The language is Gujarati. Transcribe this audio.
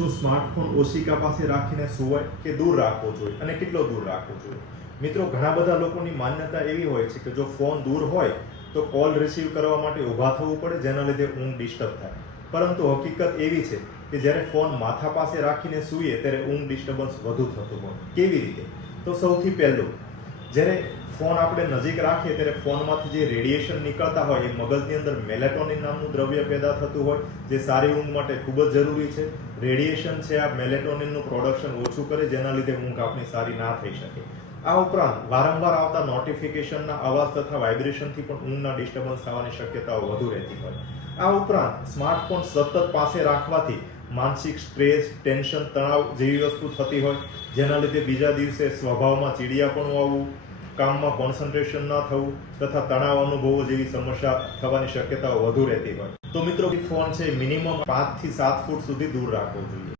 શું સ્માર્ટફોન ઓશિકા પાસે રાખીને સુવાય કે દૂર રાખવો જોઈએ અને કેટલો દૂર રાખવો જોઈએ? મિત્રો, ઘણા બધા લોકોની માન્યતા એવી હોય છે કે જો ફોન દૂર હોય તો કોલ રિસીવ કરવા માટે ઊભા થવું પડે, જેના લીધે ઊંઘ ડિસ્ટર્બ થાય. પરંતુ હકીકત એવી છે કે જ્યારે ફોન માથા પાસે રાખીને સૂઈએ ત્યારે ઊંઘ ડિસ્ટર્બન્સ વધુ થતું હોય. કેવી રીતે? તો સૌથી પહેલું, જ્યારે ફોન આપણે નજીક રાખીએ ત્યારે ફોનમાંથી જે રેડિયેશન નીકળતા હોય, એ મગજની અંદર મેલેટોનિન નામનું દ્રવ્ય પેદા થતું હોય, જે સારી ઊંઘ માટે ખૂબ જ જરૂરી છે. રેડિયેશન છે આ મેલેટોનિનનું પ્રોડક્શન ઓછું કરે, જેના લીધે ઊંઘ આપણી સારી ના થઈ શકે. આ ઉપરાંત વારંવાર આવતા નોટિફિકેશનના અવાજ તથા વાઇબ્રેશનથી પણ ઊંઘના ડિસ્ટર્બન્સ થવાની શક્યતાઓ વધુ રહેતી હોય. આ ઉપરાંત સ્માર્ટફોન સતત પાસે રાખવાથી માનસિક સ્ટ્રેસ ટેન્શન તણાવ જેવી વસ્તુ થતી હોય, જેના લીધે બીજા દિવસે સ્વભાવમાં ચીડિયાપણું આવવું કામમાં કોન્સન્ટ્રેશન ન થવું તથા તણાવ, અનુભવો જેવી સમસ્યા થવાની શક્યતાઓ વધુ રહેતી હોય. તો મિત્રો ફોન છે મિનિમમ પાંચથી સાત ફૂટ સુધી દૂર રાખવો જોઈએ.